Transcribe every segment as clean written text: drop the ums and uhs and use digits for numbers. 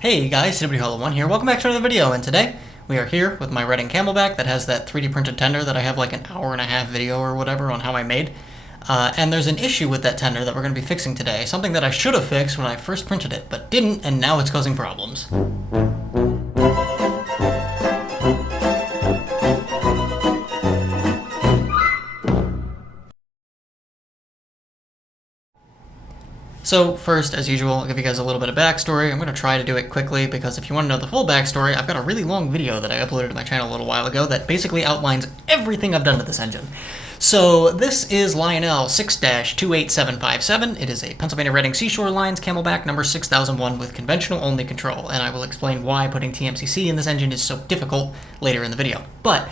Hey guys, TMCC1 here. Welcome back to another video, and today we are here with my Reading Camelback that has that 3D printed tender that I have like an hour-and-a-half video or whatever on how I made. And there's an issue with that tender that we're going to be fixing today. Something that I should have fixed when I first printed it, but didn't, and now it's causing problems. So first, as usual, I'll give you guys a little bit of backstory. I'm going to try to do it quickly because if you want to know the full backstory, I've got a really long video that I uploaded to my channel a little while ago that basically outlines everything I've done to this engine. So this is Lionel 6-28757. It is a Pennsylvania Reading Seashore Lines Camelback number 6001 with conventional only control, and I will explain why putting TMCC in this engine is so difficult later in the video. But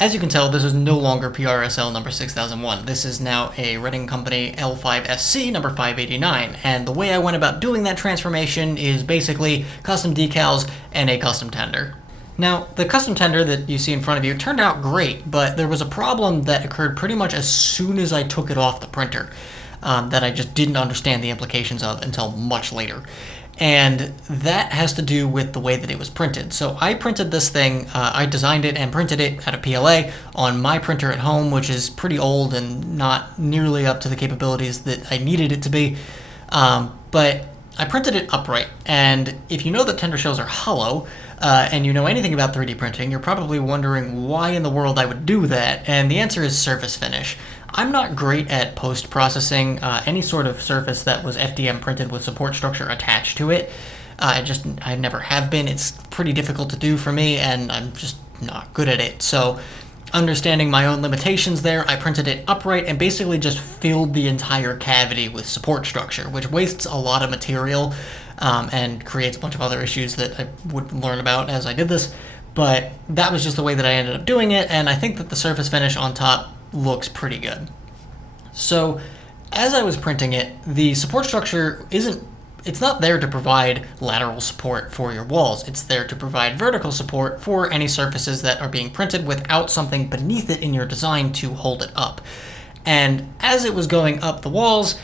as you can tell, this is no longer PRSL number 6001. This is now a Reading Company L5SC number 589, and the way I went about doing that transformation is basically custom decals and a custom tender. Now, the custom tender that you see in front of you turned out great, but there was a problem that occurred pretty much as soon as I took it off the printer that I just didn't understand the implications of until much later. And that has to do with the way that it was printed. So I printed this thing, I designed it and printed it at a PLA on my printer at home, which is pretty old and not nearly up to the capabilities that I needed it to be. But I printed it upright, and if you know that tender shells are hollow, and you know anything about 3D printing, you're probably wondering why in the world I would do that, and the answer is surface finish. I'm not great at post-processing any sort of surface that was FDM printed with support structure attached to it. I never have been. It's pretty difficult to do for me, and I'm just not good at it. So understanding my own limitations there, I printed it upright and basically just filled the entire cavity with support structure, which wastes a lot of material and creates a bunch of other issues that I would learn about as I did this. But that was just the way that I ended up doing it, and I think that the surface finish on top looks pretty good. So as I was printing it, the support structure it's not there to provide lateral support for your walls. It's there to provide vertical support for any surfaces that are being printed without something beneath it in your design to hold it up. And as it was going up the walls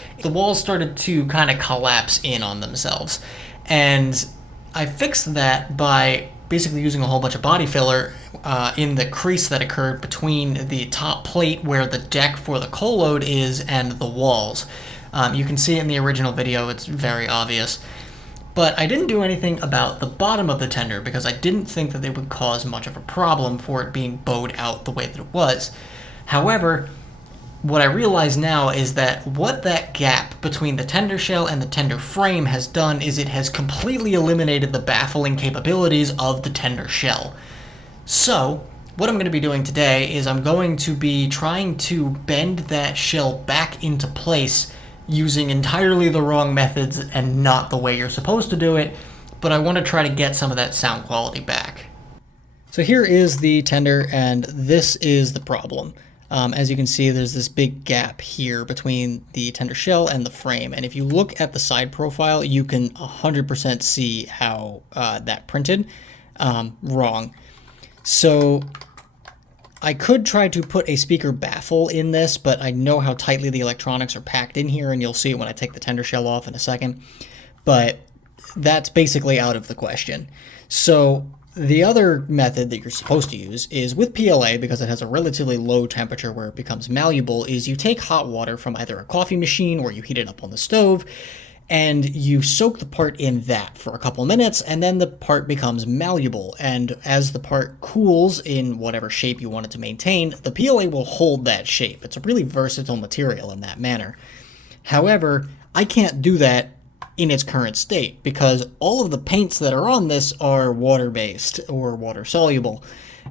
started to kind of collapse in on themselves. And I fixed that by basically using a whole bunch of body filler in the crease that occurred between the top plate where the deck for the coal load is and the walls. You can see it in the original video, it's very obvious. But I didn't do anything about the bottom of the tender because I didn't think that they would cause much of a problem for it being bowed out the way that it was. However, what I realize now is that what that gap between the tender shell and the tender frame has done is it has completely eliminated the baffling capabilities of the tender shell. So what I'm going to be doing today is I'm going to be trying to bend that shell back into place using entirely the wrong methods and not the way you're supposed to do it, but I want to try to get some of that sound quality back. So here is the tender, and this is the problem. As you can see, there's this big gap here between the tender shell and the frame, and if you look at the side profile, you can 100% see how that printed wrong. So I could try to put a speaker baffle in this, but I know how tightly the electronics are packed in here, and you'll see it when I take the tender shell off in a second. But that's basically out of the question. So the other method that you're supposed to use is with PLA, because it has a relatively low temperature where it becomes malleable, is you take hot water from either a coffee machine or you heat it up on the stove, and you soak the part in that for a couple minutes, and then the part becomes malleable. And as the part cools in whatever shape you want it to maintain, the PLA will hold that shape. It's a really versatile material in that manner. However, I can't do that in its current state because all of the paints that are on this are water-based or water-soluble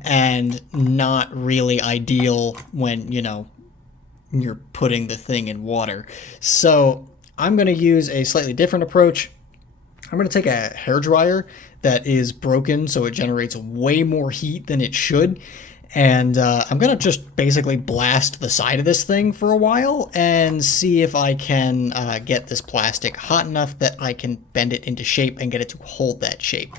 and not really ideal when, you're putting the thing in water. So I'm going to use a slightly different approach. I'm going to take a hairdryer that is broken so it generates way more heat than it should, and I'm going to just basically blast the side of this thing for a while and see if I can get this plastic hot enough that I can bend it into shape and get it to hold that shape.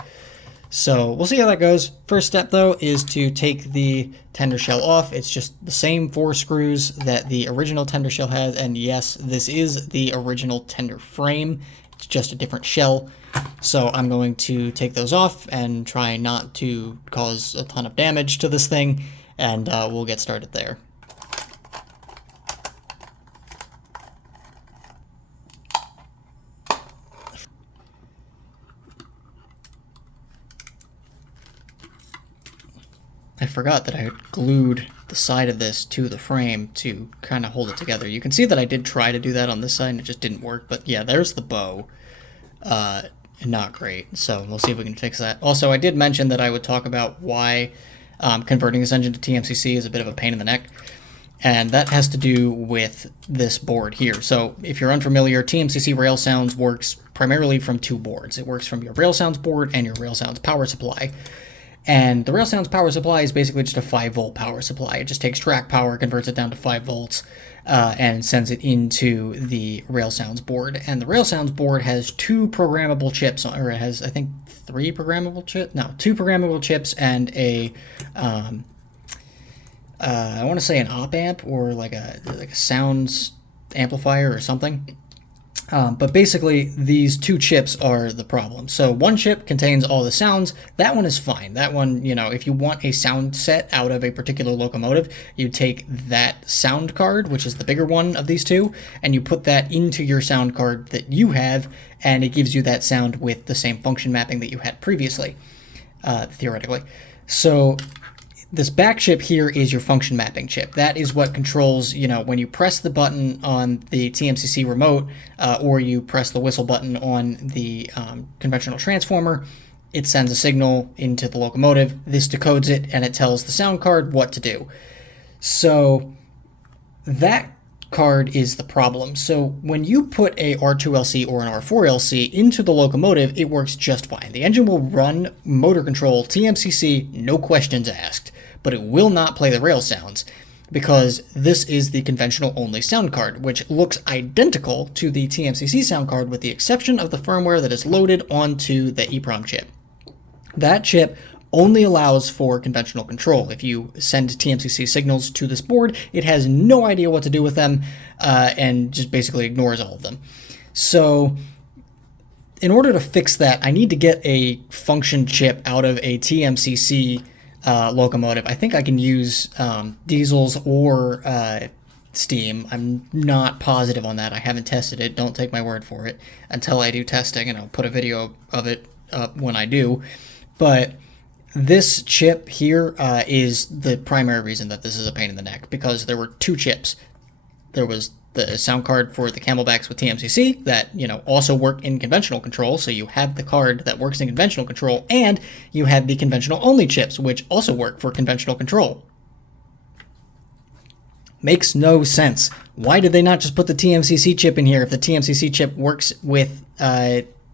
So we'll see how that goes. First step though is to take the tender shell off. It's just the same 4 screws that the original tender shell has, and yes, this is the original tender frame. It's just a different shell. So I'm going to take those off and try not to cause a ton of damage to this thing, and we'll get started there. I forgot that I had glued the side of this to the frame to kind of hold it together. You can see that I did try to do that on this side and it just didn't work, but yeah, there's the bow. Not great, so we'll see if we can fix that. Also, I did mention that I would talk about why converting this engine to TMCC is a bit of a pain in the neck, and that has to do with this board here. So if you're unfamiliar, TMCC RailSounds works primarily from two boards. It works from your RailSounds board and your RailSounds power supply. And the RailSounds power supply is basically just a 5-volt power supply. It just takes track power, converts it down to 5 volts, and sends it into the RailSounds board. And the RailSounds board has 2 programmable chips, or it has, I think, 3 programmable chips? No, 2 programmable chips and a, I want to say an op amp, or like a sounds amplifier or something. But basically, these 2 chips are the problem. So one chip contains all the sounds. That one is fine. That one, you know, if you want a sound set out of a particular locomotive, you take that sound card, which is the bigger one of these 2, and you put that into your sound card that you have, and it gives you that sound with the same function mapping that you had previously, theoretically. So this back chip here is your function mapping chip. That is what controls, you know, when you press the button on the TMCC remote, or you press the whistle button on the conventional transformer, it sends a signal into the locomotive. This decodes it, and it tells the sound card what to do. So that card is the problem. So when you put a R2LC or an R4LC into the locomotive, it works just fine. The engine will run motor control TMCC, no questions asked, but it will not play the rail sounds because this is the conventional only sound card, which looks identical to the TMCC sound card with the exception of the firmware that is loaded onto the EEPROM chip. That chip only allows for conventional control. If you send TMCC signals to this board, it has no idea what to do with them, and just basically ignores all of them. So in order to fix that, I need to get a function chip out of a TMCC locomotive. I think I can use diesels or steam. I'm not positive on that. I haven't tested it. Don't take my word for it until I do testing, and I'll put a video of it up when I do. But this chip here is the primary reason that this is a pain in the neck, because there were 2 chips. There was the sound card for the Camelbacks with TMCC that, you know, also work in conventional control, so you have the card that works in conventional control, and you have the conventional only chips, which also work for conventional control. Makes no sense. Why did they not just put the TMCC chip in here if the TMCC chip works with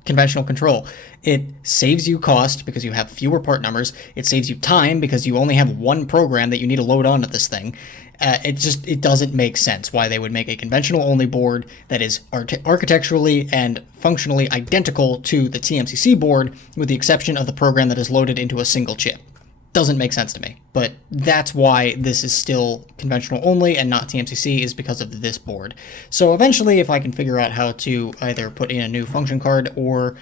conventional control? It saves you cost because you have fewer part numbers. It saves you time because you only have one program that you need to load onto this thing. It doesn't make sense why they would make a conventional only board that is architecturally and functionally identical to the TMCC board, with the exception of the program that is loaded into a single chip. Doesn't make sense to me, but that's why this is still conventional only and not TMCC, is because of this board. So eventually, if I can figure out how to either put in a new function card or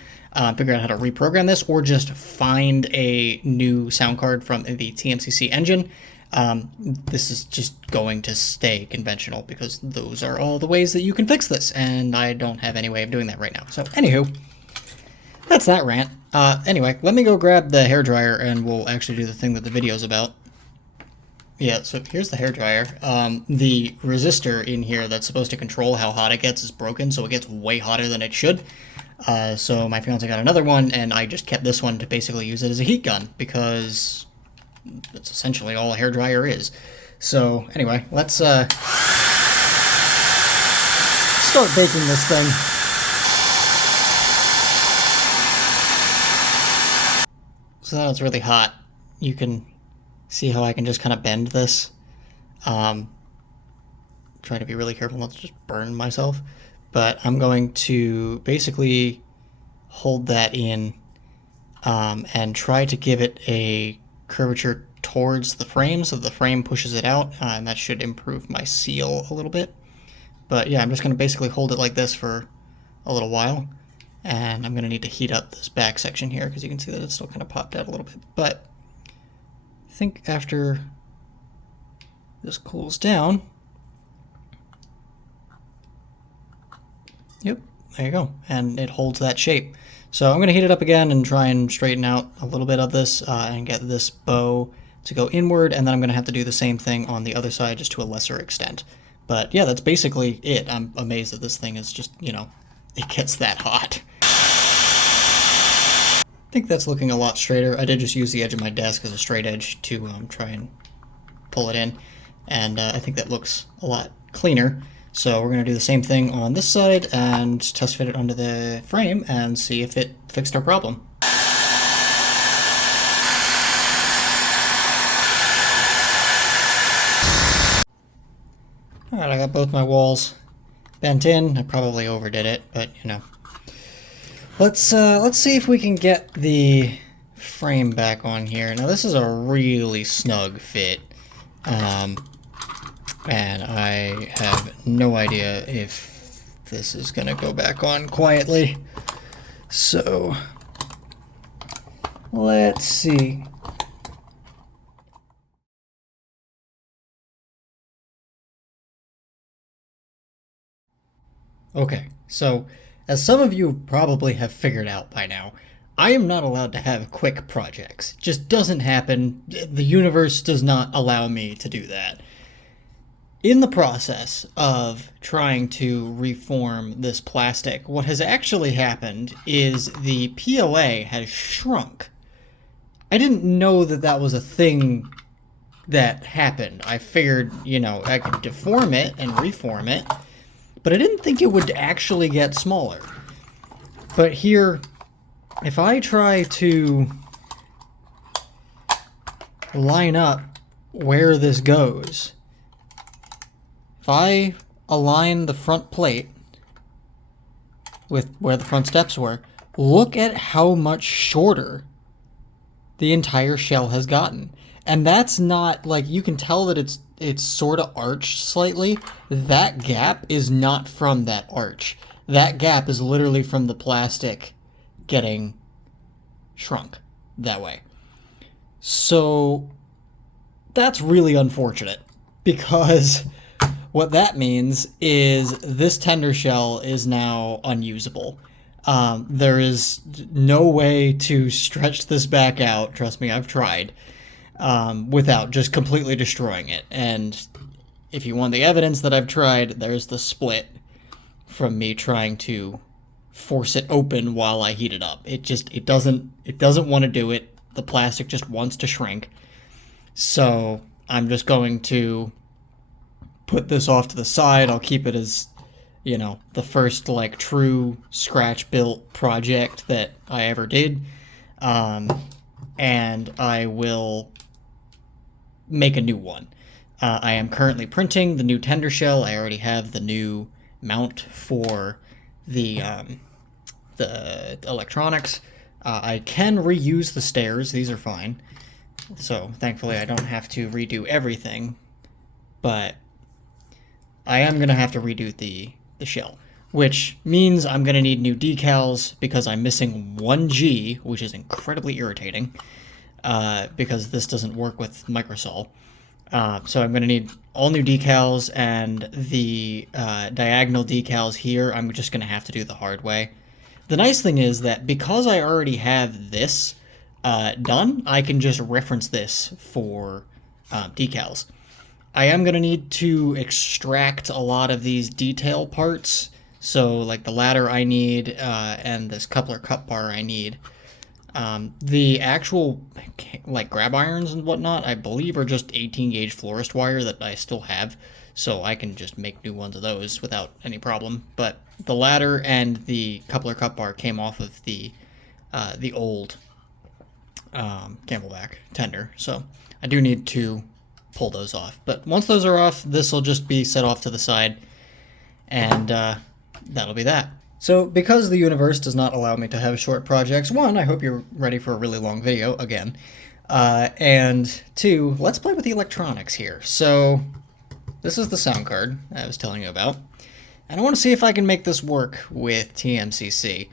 figure out how to reprogram this, or just find a new sound card from the TMCC engine, this is just going to stay conventional because those are all the ways that you can fix this, and I don't have any way of doing that right now. So anywho, that's that rant. Anyway, let me go grab the hairdryer and we'll actually do the thing that the video's about. Yeah, so here's the hairdryer. The resistor in here that's supposed to control how hot it gets is broken, so it gets way hotter than it should. So my fiance got another one, and I just kept this one to basically use it as a heat gun, because that's essentially all a hairdryer is. So anyway, let's start baking this thing. So now it's really hot. You can see how I can just kind of bend this. Trying to be really careful not to just burn myself. But I'm going to basically hold that in and try to give it a curvature towards the frame so the frame pushes it out, and that should improve my seal a little bit. But yeah, I'm just going to basically hold it like this for a little while And I'm going to need to heat up this back section here because you can see that it's still kind of popped out a little bit. But I think after this cools down, yep, there you go. And it holds that shape. So I'm going to heat it up again and try and straighten out a little bit of this and get this bow to go inward. And then I'm going to have to do the same thing on the other side, just to a lesser extent. But yeah, that's basically it. I'm amazed that this thing is just, you know, it gets that hot. I think that's looking a lot straighter. I did just use the edge of my desk as a straight edge to try and pull it in. And I think that looks a lot cleaner. So we're going to do the same thing on this side and test fit it onto the frame and see if it fixed our problem. Alright, I got both my walls bent in. I probably overdid it, but you know. Let's see if we can get the frame back on here. Now this is a really snug fit. And I have no idea if this is gonna go back on quietly. So let's see. Okay, so as some of you probably have figured out by now, I am not allowed to have quick projects. It just doesn't happen. The universe does not allow me to do that. In the process of trying to reform this plastic, what has actually happened is the PLA has shrunk. I didn't know that that was a thing that happened. I figured, you know, I could deform it and reform it, but I didn't think it would actually get smaller. But here, if I try to line up where this goes, if I align the front plate with where the front steps were, look at how much shorter the entire shell has gotten. And that's not, like, you can tell that it's sort of arched slightly. That gap is not from that arch. That gap is literally from the plastic getting shrunk that way. So that's really unfortunate, because what that means is this tender shell is now unusable. There is no way to stretch this back out, trust me, I've tried, without just completely destroying it. And if you want the evidence that I've tried, there's the split from me trying to force it open while I heat it up. It doesn't want to do it. The plastic just wants to shrink. So I'm just going to put this off to the side. I'll keep it as, you know, the first, like, true scratch-built project that I ever did. And I will make a new one. I am currently printing the new tender shell. I already have the new mount for the electronics. I can reuse the stairs. These are fine. So thankfully I don't have to redo everything. But I am going to have to redo the shell, which means I'm going to need new decals because I'm missing 1G, which is incredibly irritating, because this doesn't work with Microsol. So I'm going to need all new decals, and the diagonal decals here I'm just going to have to do the hard way. The nice thing is that because I already have this done, I can just reference this for decals. I am going to need to extract a lot of these detail parts, so like the ladder I need, and this coupler cup bar I need. The actual, like, grab irons and whatnot, I believe are just 18 gauge florist wire that I still have, so I can just make new ones of those without any problem. But the ladder and the coupler cup bar came off of the old Camelback tender, so I do need to pull those off. But once those are off, this will just be set off to the side, and that'll be that. So because the universe does not allow me to have short projects, one, I hope you're ready for a really long video again, and two, let's play with the electronics here. So this is the sound card I was telling you about, and I want to see if I can make this work with TMCC.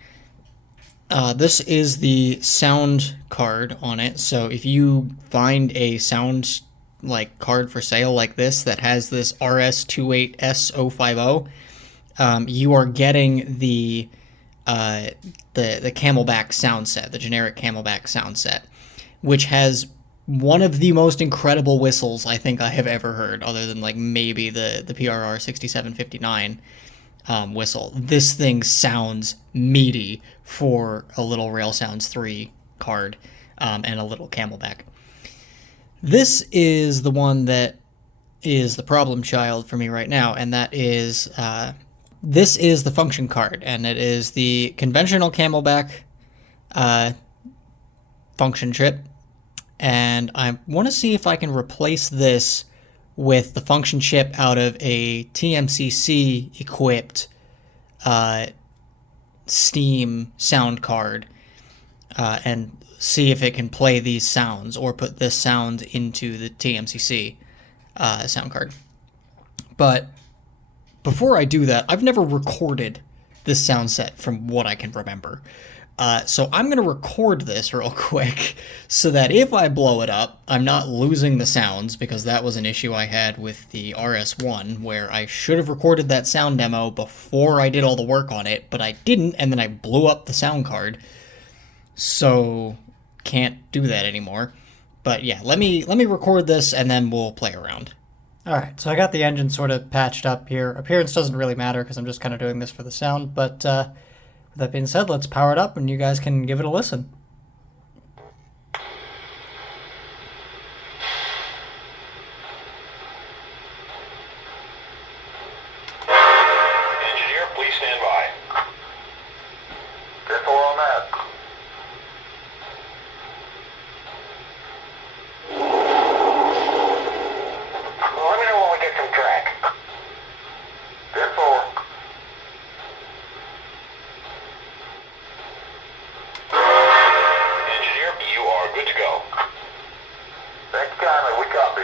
This is the sound card on it. So if you find a sound like card for sale like this that has this RS28S050, you are getting the Camelback sound set, the generic Camelback sound set, which has one of the most incredible whistles I think I have ever heard, other than like maybe the PRR 6759 whistle. This thing sounds meaty for a little RailSounds 3 card and a little Camelback. This is the one that is the problem child for me right now, and that is this is the function card, and it is the conventional Camelback function chip, and I want to see if I can replace this with the function chip out of a TMCC equipped Steam sound card and see if it can play these sounds or put this sound into the TMCC sound card. But before I do that, I've never recorded this sound set from what I can remember. So I'm going to record this real quick so that if I blow it up, I'm not losing the sounds, because that was an issue I had with the RS1, where I should have recorded that sound demo before I did all the work on it, but I didn't, and then I blew up the sound card. So can't do that anymore. But yeah, let me record this and then we'll play around. Alright, so I got the engine sort of patched up here. Appearance doesn't really matter because I'm just kind of doing this for the sound, but with that being said, let's power it up and you guys can give it a listen. Engineer, please stand by. Careful on that. Let me know when we get some track. Careful. Engineer, you are good to go. Thanks kindly, we copy.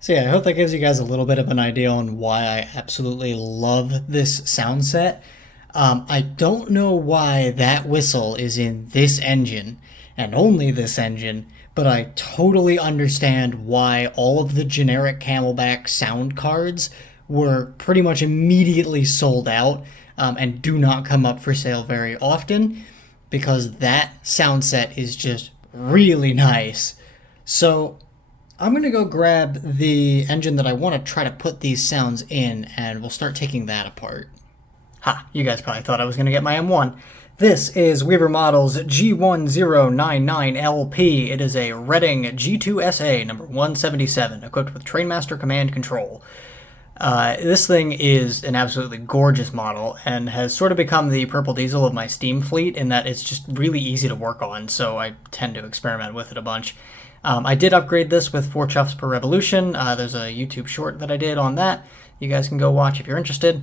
So yeah, I hope that gives you guys a little bit of an idea on why I absolutely love this sound set. I don't know why that whistle is in this engine, and only this engine, but I totally understand why all of the generic Camelback sound cards were pretty much immediately sold out and do not come up for sale very often, because that sound set is just really nice. So I'm going to go grab the engine that I want to try to put these sounds in, and we'll start taking that apart. Ha, you guys probably thought I was going to get my M1. This is Weaver Models G1099LP. It is a Reading G2SA number 177, equipped with Trainmaster Command Control. This thing is an absolutely gorgeous model and has sort of become the purple diesel of my Steam fleet in that it's just really easy to work on, so I tend to experiment with it a bunch. I did upgrade this with 4 chuffs per revolution. There's a YouTube short that I did on that. You guys can go watch if you're interested.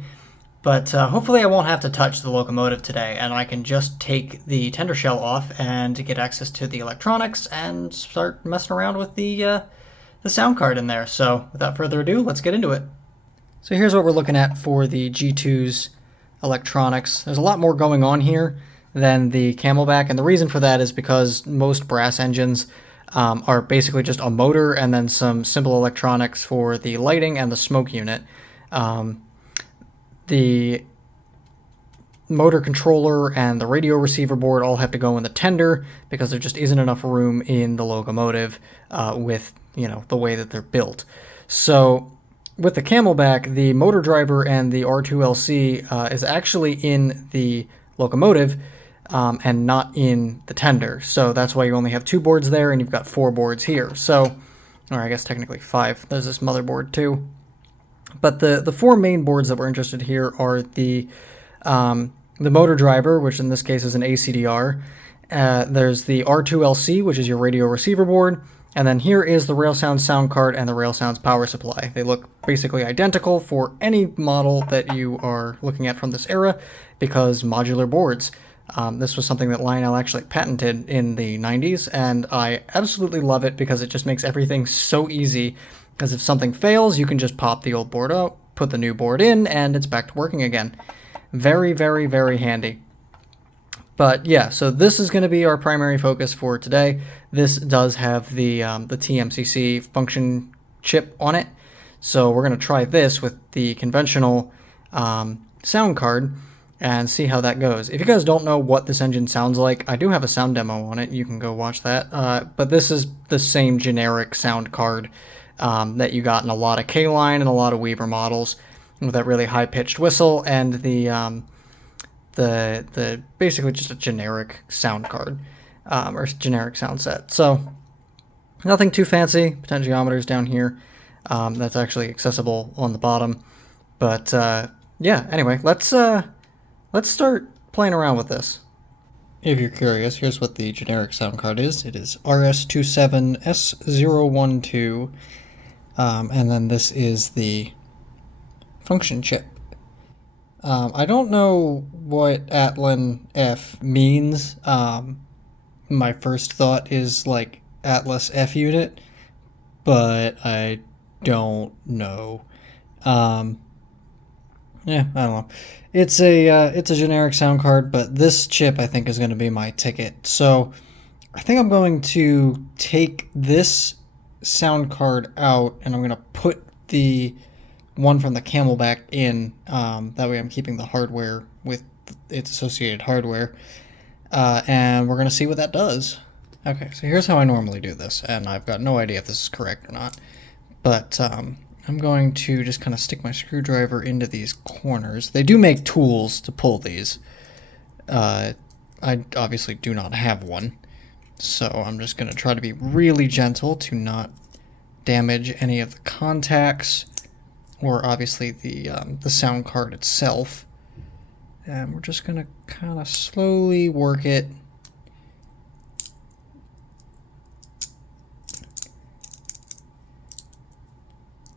But hopefully I won't have to touch the locomotive today, and I can just take the tender shell off and get access to the electronics and start messing around with the sound card in there. So without further ado, let's get into it. So here's what we're looking at for the G2's electronics. There's a lot more going on here than the Camelback, and the reason for that is because most brass engines are basically just a motor and then some simple electronics for the lighting and the smoke unit. The motor controller and the radio receiver board all have to go in the tender because there just isn't enough room in the locomotive with, the way that they're built. So with the Camelback, the motor driver and the R2LC is actually in the locomotive and not in the tender. So that's why you only have 2 boards there and you've got 4 boards here. So, or I guess technically 5. There's this motherboard too. But the 4 main boards that we're interested here are the motor driver, which in this case is an ACDR. There's the R2LC, which is your radio receiver board. And then here is the RailSounds sound card and the RailSounds power supply. They look basically identical for any model that you are looking at from this era because modular boards. This was something that Lionel actually patented in the 90s, and I absolutely love it because it just makes everything so easy. Because if something fails, you can just pop the old board out, put the new board in, and it's back to working again. Very, very, very handy. But yeah, so this is going to be our primary focus for today. This does have the TMCC function chip on it. So we're going to try this with the conventional sound card and see how that goes. If you guys don't know what this engine sounds like, I do have a sound demo on it. You can go watch that. But this is the same generic sound card that you got in a lot of K-Line and a lot of Weaver models with that really high-pitched whistle and the basically just a generic sound card or generic sound set. So nothing too fancy. Potentiometers down here. That's actually accessible on the bottom. But yeah, anyway, let's start playing around with this. If you're curious, here's what the generic sound card is. It is RS27S012, and then this is the function chip. I don't know what Atlan F means. My first thought is like Atlas F unit, but I don't know. Yeah, I don't know. It's a generic sound card, but this chip I think is going to be my ticket. So I think I'm going to take this sound card out and I'm going to put the one from the Camelback in. That way I'm keeping the hardware with its associated hardware. And we're going to see what that does. Okay, so here's how I normally do this, and I've got no idea if this is correct or not. But I'm going to just kind of stick my screwdriver into these corners. They do make tools to pull these. I obviously do not have one. So I'm just going to try to be really gentle to not damage any of the contacts or obviously the sound card itself. And we're just going to kind of slowly work it.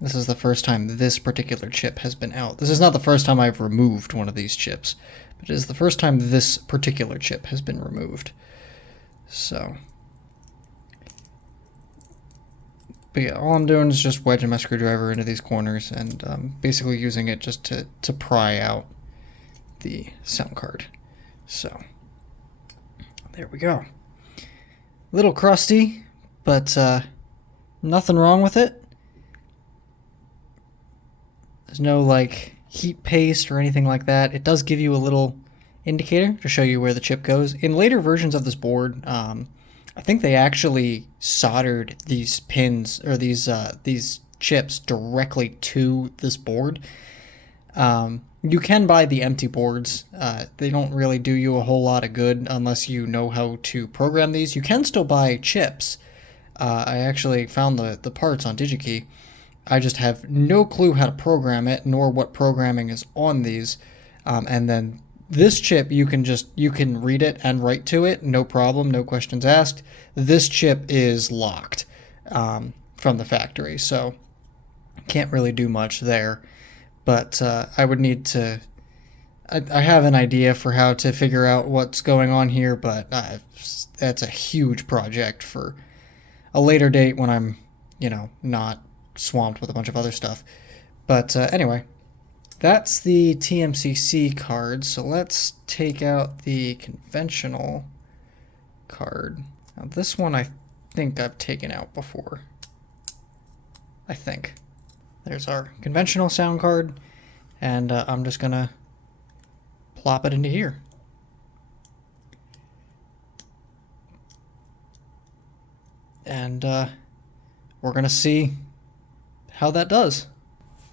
This is the first time this particular chip has been out. This is not the first time I've removed one of these chips, but it is the first time this particular chip has been removed. So, but yeah, all I'm doing is just wedging my screwdriver into these corners and basically using it just to pry out the sound card. So, there we go. A little crusty, but nothing wrong with it. There's no like heat paste or anything like that. It does give you a little indicator to show you where the chip goes. In later versions of this board, I think they actually soldered these pins or these chips directly to this board. You can buy the empty boards. They don't really do you a whole lot of good unless you know how to program these. You can still buy chips. I actually found the parts on DigiKey. I just have no clue how to program it, nor what programming is on these. And then this chip, you can read it and write to it, no problem, no questions asked. This chip is locked from the factory, so can't really do much there. But I would need to. I have an idea for how to figure out what's going on here, but that's a huge project for a later date when I'm, not swamped with a bunch of other stuff. But anyway, that's the TMCC card. So let's take out the conventional card. Now this one I think I've taken out before. I think. There's our conventional sound card, and I'm just gonna plop it into here. And we're going to see how that does.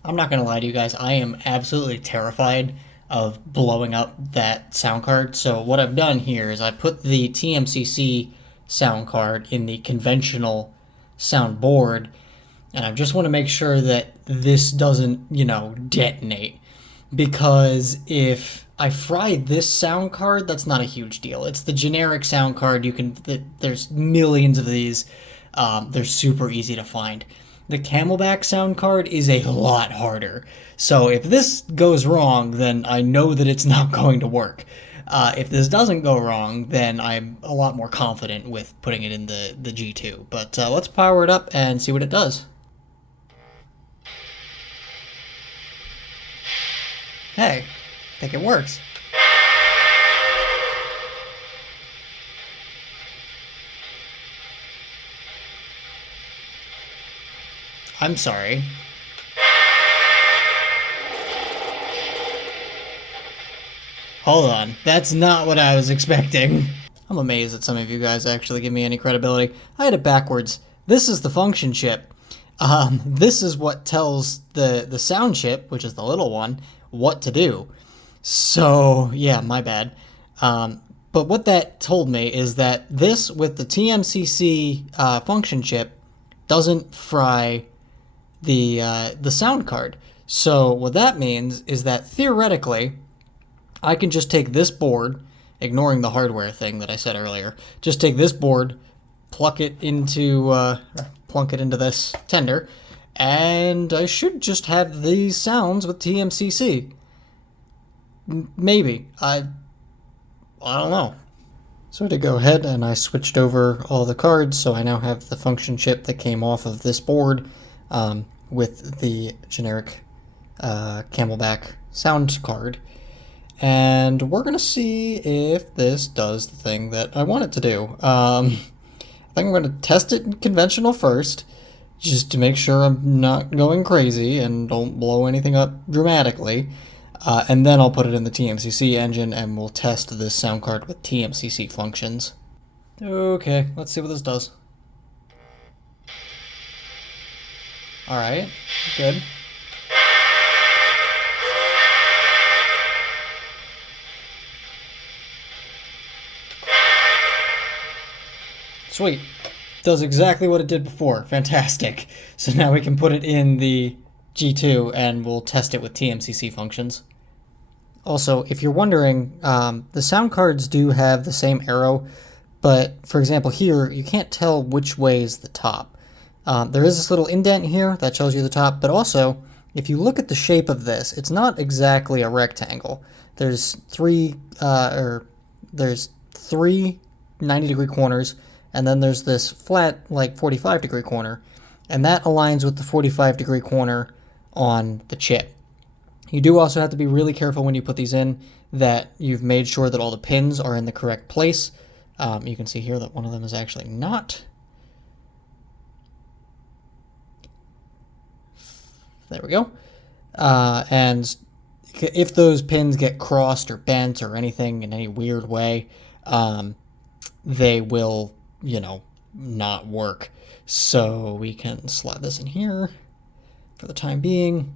I'm not going to lie to you guys, I am absolutely terrified of blowing up that sound card. So what I've done here is I put the TMCC sound card in the conventional sound board, and I just want to make sure that this doesn't, detonate. Because if I fry this sound card, that's not a huge deal. It's the generic sound card. There's millions of these. They're super easy to find. The Camelback sound card is a lot harder. So if this goes wrong, then I know that it's not going to work. If this doesn't go wrong, then I'm a lot more confident with putting it in the G2. But let's power it up and see what it does. Hey, I think it works. I'm sorry. Hold on, that's not what I was expecting. I'm amazed that some of you guys actually give me any credibility. I had it backwards. This is the function chip. This is what tells the sound chip, which is the little one, what to do. So, yeah, my bad. But what that told me is that this, with the TMCC function chip, doesn't fry the sound card. So what that means is that theoretically, I can just take this board, ignoring the hardware thing that I said earlier, just take this board, plunk it into this tender, and I should just have these sounds with TMCC. Maybe. I don't know. So I did go ahead and I switched over all the cards, so I now have the function chip that came off of this board with the generic Camelback sound card. And we're going to see if this does the thing that I want it to do. I think I'm going to test it in conventional first, just to make sure I'm not going crazy and don't blow anything up dramatically. And then I'll put it in the TMCC engine and we'll test this sound card with TMCC functions. Okay, let's see what this does. Alright, good. Sweet. Does exactly what it did before. Fantastic. So now we can put it in the G2 and we'll test it with TMCC functions. Also, if you're wondering, the sound cards do have the same arrow, but for example here, you can't tell which way is the top. There is this little indent here that shows you the top, but also, if you look at the shape of this, it's not exactly a rectangle. There's three 90-degree corners, and then there's this flat, like 45-degree corner, and that aligns with the 45-degree corner on the chip. You do also have to be really careful when you put these in that you've made sure that all the pins are in the correct place. You can see here that one of them is actually not. There we go. And if those pins get crossed or bent or anything in any weird way, they will, not work. So we can slide this in here for the time being.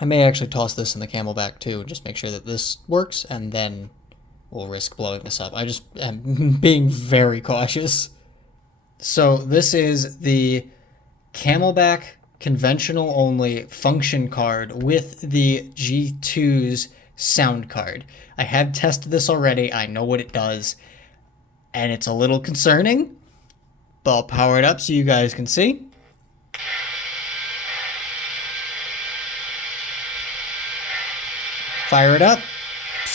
I may actually toss this in the Camelback too, and just make sure that this works, and then we'll risk blowing this up. I just am being very cautious. So this is the Camelback conventional only function card with the G2's sound card. I have tested this already. I know what it does, and it's a little concerning, but I'll power it up so you guys can see. Fire it up. It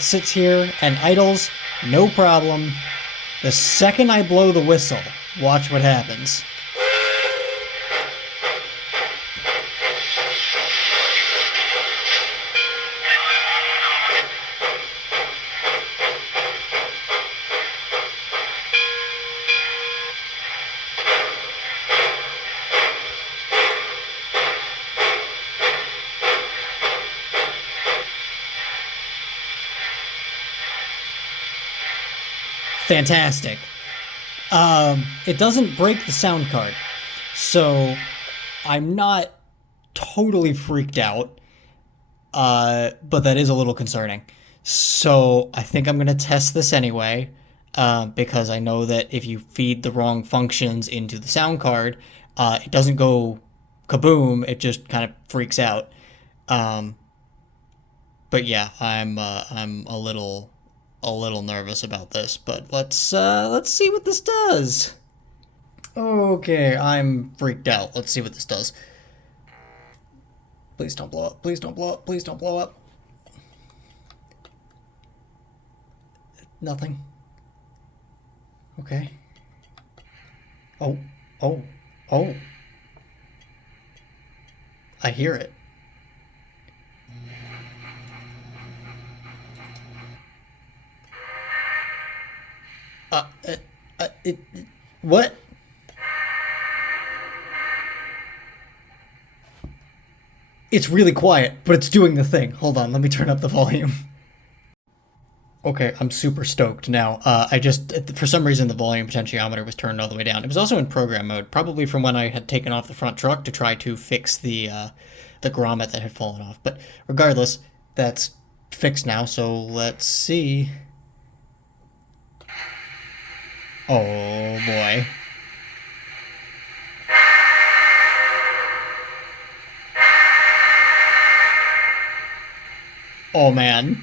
sits here and idles, no problem. The second I blow the whistle, watch what happens. Fantastic. It doesn't break the sound card, so I'm not totally freaked out, but that is a little concerning. So I think I'm going to test this anyway, because I know that if you feed the wrong functions into the sound card, it doesn't go kaboom, it just kind of freaks out. But yeah, I'm a little nervous about this, but let's see what this does. Okay, I'm freaked out. Let's see what this does. Please don't blow up. Please don't blow up. Please don't blow up. Nothing. Okay. Oh, oh, oh. I hear it. What? It's really quiet, but it's doing the thing. Hold on, let me turn up the volume. Okay, I'm super stoked now. I just, for some reason, the volume potentiometer was turned all the way down. It was also in program mode, probably from when I had taken off the front truck to try to fix the grommet that had fallen off. But regardless, that's fixed now, so let's see. Oh boy. Oh man.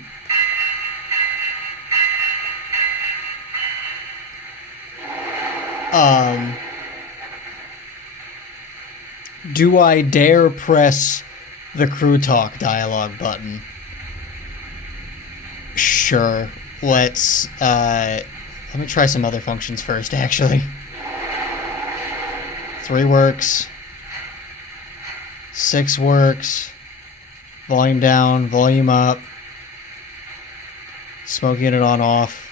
Do I dare press the crew talk dialogue button? Sure. Let me try some other functions first, actually. 3 works. 6 works. Volume down, volume up. Smoke unit on off.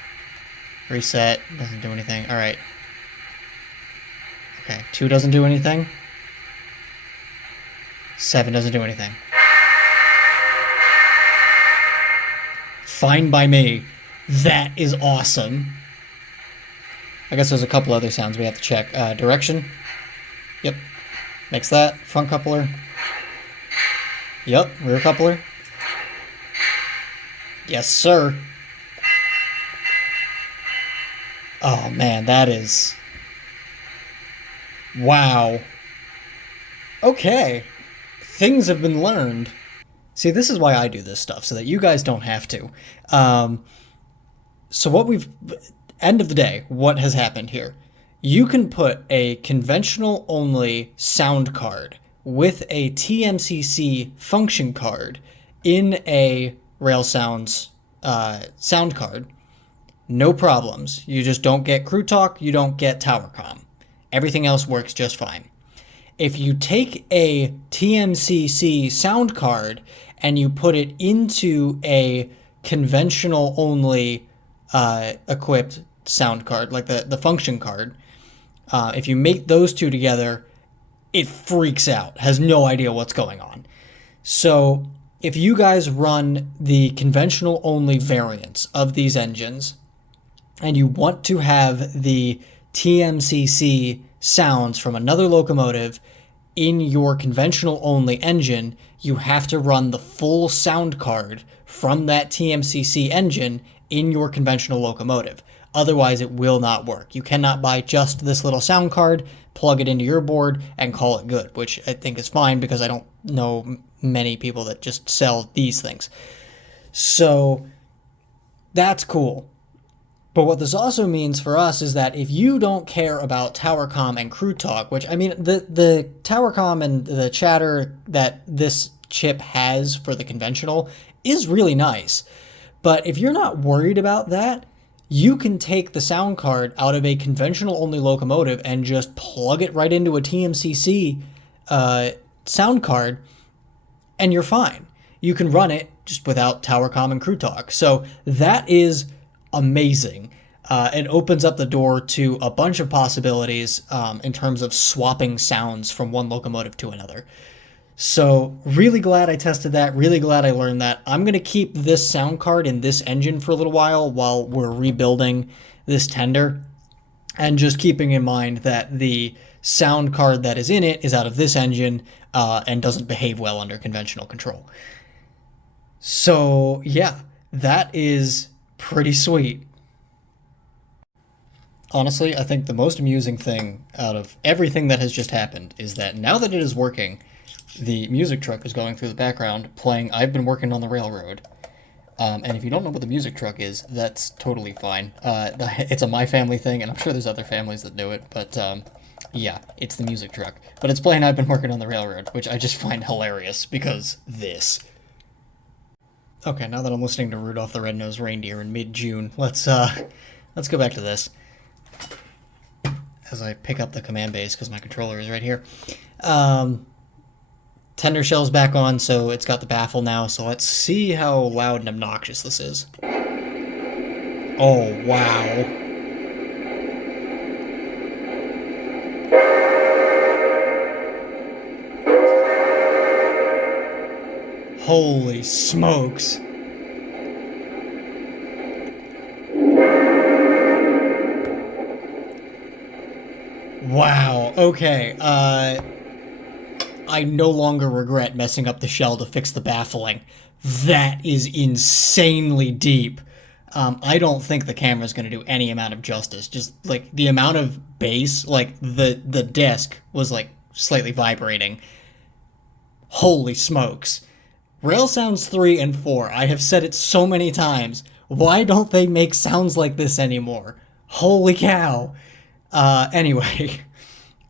Reset. Doesn't do anything. Alright. Okay, 2 doesn't do anything. 7 doesn't do anything. Fine by me. That is awesome. I guess there's a couple other sounds we have to check. Direction. Yep. Makes that. Front coupler. Yep. Rear coupler. Yes, sir. Oh, man, that is... Wow. Okay. Things have been learned. See, this is why I do this stuff, so that you guys don't have to. So what we've... End of the day, what has happened here? You can put a conventional-only sound card with a TMCC function card in a RailSounds sound card. No problems. You just don't get crew talk, you don't get tower comm. Everything else works just fine. If you take a TMCC sound card and you put it into a conventional-only equipped sound card, like the function card, if you make those two together, it freaks out, has no idea what's going on. So if you guys run the conventional only variants of these engines and you want to have the TMCC sounds from another locomotive in your conventional only engine, you have to run the full sound card from that TMCC engine in your conventional locomotive. Otherwise, it will not work. You cannot buy just this little sound card, plug it into your board, and call it good, which I think is fine because I don't know many people that just sell these things. So that's cool. But what this also means for us is that if you don't care about tower comm and crew talk, which, I mean, the tower comm and the chatter that this chip has for the conventional is really nice. But if you're not worried about that, you can take the sound card out of a conventional only locomotive and just plug it right into a TMCC sound card, and you're fine. You can run it just without tower comm and crew talk. So that is amazing. It opens up the door to a bunch of possibilities in terms of swapping sounds from one locomotive to another. So really glad I tested that, really glad I learned that. I'm going to keep this sound card in this engine for a little while we're rebuilding this tender, and just keeping in mind that the sound card that is in it is out of this engine and doesn't behave well under conventional control. So yeah, that is pretty sweet. Honestly, I think the most amusing thing out of everything that has just happened is that now that it is working, the music truck is going through the background playing I've Been Working on the Railroad. And if you don't know what the music truck is, that's totally fine. It's a My Family thing, and I'm sure there's other families that do it, but yeah, it's the music truck. But it's playing I've Been Working on the Railroad, which I just find hilarious, because this. Okay, now that I'm listening to Rudolph the Red-Nosed Reindeer in mid-June, let's go back to this. As I pick up the command base, because my controller is right here. Tender shell's back on, so it's got the baffle now, so let's see how loud and obnoxious this is. Oh, wow. Holy smokes. Wow, okay, I no longer regret messing up the shell to fix the baffling. That is insanely deep. I don't think the camera's going to do any amount of justice. Just, like, the amount of bass, like, the disc was, like, slightly vibrating. Holy smokes. RailSounds 3 and 4, I have said it so many times. Why don't they make sounds like this anymore? Holy cow. Anyway,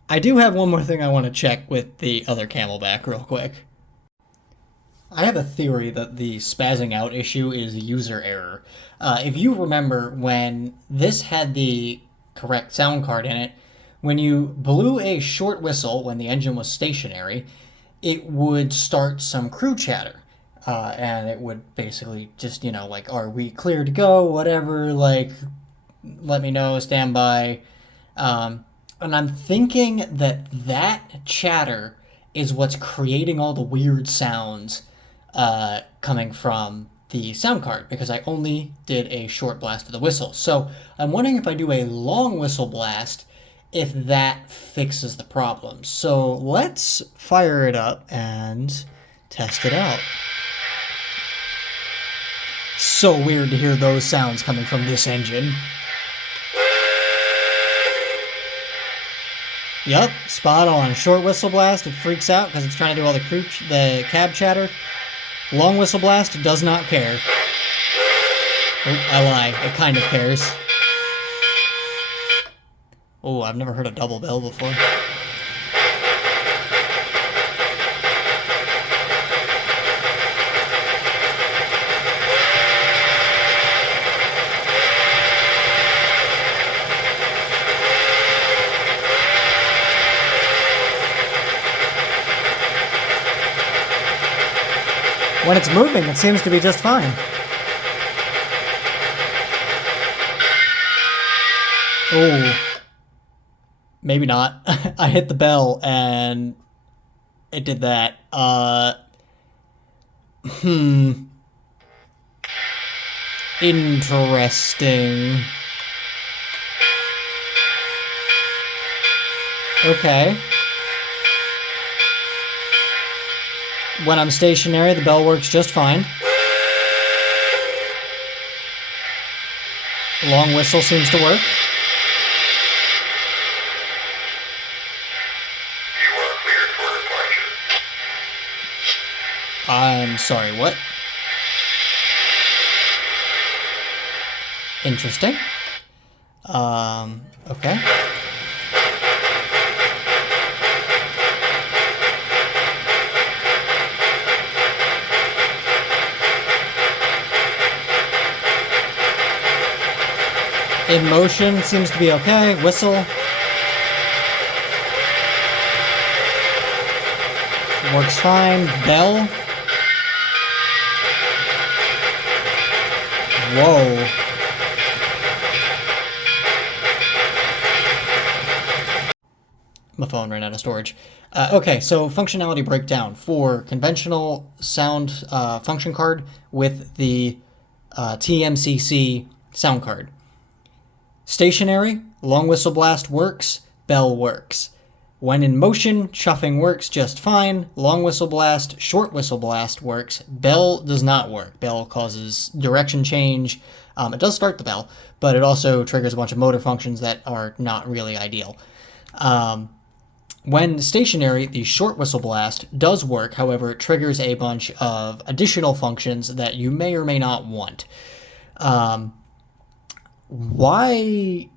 I do have one more thing I want to check with the other Camelback real quick. I have a theory that the spazzing out issue is a user error. If you remember, when this had the correct sound card in it, when you blew a short whistle when the engine was stationary, it would start some crew chatter. And it would basically just, like, are we clear to go, whatever, like, let me know, stand by. And I'm thinking that chatter is what's creating all the weird sounds coming from the sound card, because I only did a short blast of the whistle. So I'm wondering if I do a long whistle blast, if that fixes the problem. So let's fire it up and test it out. So weird to hear those sounds coming from this engine. Yep, spot on. Short whistle blast, it freaks out because it's trying to do all the cab chatter. Long whistle blast, does not care. Oh, I lie. It kind of cares. Oh, I've never heard a double bell before. When it's moving, it seems to be just fine. Oh. Maybe not. I hit the bell and it did that. Interesting. Okay. When I'm stationary, the bell works just fine. Long whistle seems to work. You are cleared for departure. I'm sorry, what? Interesting. Okay. In motion, seems to be okay. Whistle. Works fine. Bell. Whoa. My phone ran out of storage. Okay, so functionality breakdown for conventional sound function card with the TMCC sound card. Stationary, long whistle blast works, bell works. When in motion, chuffing works just fine. Long whistle blast, short whistle blast works. Bell does not work. Bell causes direction change. It does start the bell, but it also triggers a bunch of motor functions that are not really ideal. When stationary, the short whistle blast does work. However, it triggers a bunch of additional functions that you may or may not want. Why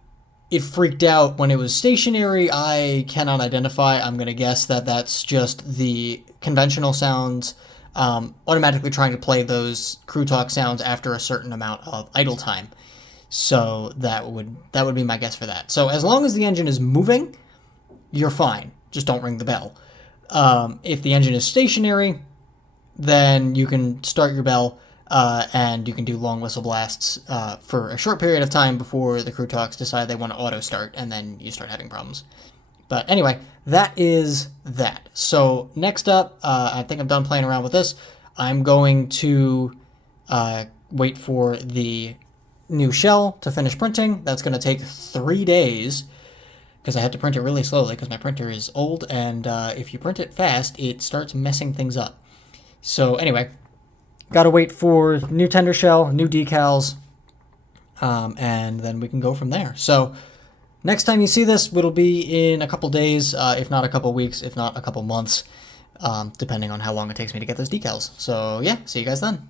it freaked out when it was stationary, I cannot identify. I'm going to guess that that's just the conventional sounds automatically trying to play those crew talk sounds after a certain amount of idle time. So that would be my guess for that. So as long as the engine is moving, you're fine. Just don't ring the bell. If the engine is stationary, then you can start your bell and you can do long whistle blasts for a short period of time before the crew talks decide they want to auto start, and then you start having problems. But anyway, that is that. So next up, I think I'm done playing around with this. I'm going to wait for the new shell to finish printing. That's going to take 3 days because I had to print it really slowly because my printer is old, and if you print it fast, it starts messing things up. So anyway, gotta wait for new tender shell, new decals, and then we can go from there. So next time you see this, it'll be in a couple days, if not a couple weeks, if not a couple months, depending on how long it takes me to get those decals. So yeah, see you guys then.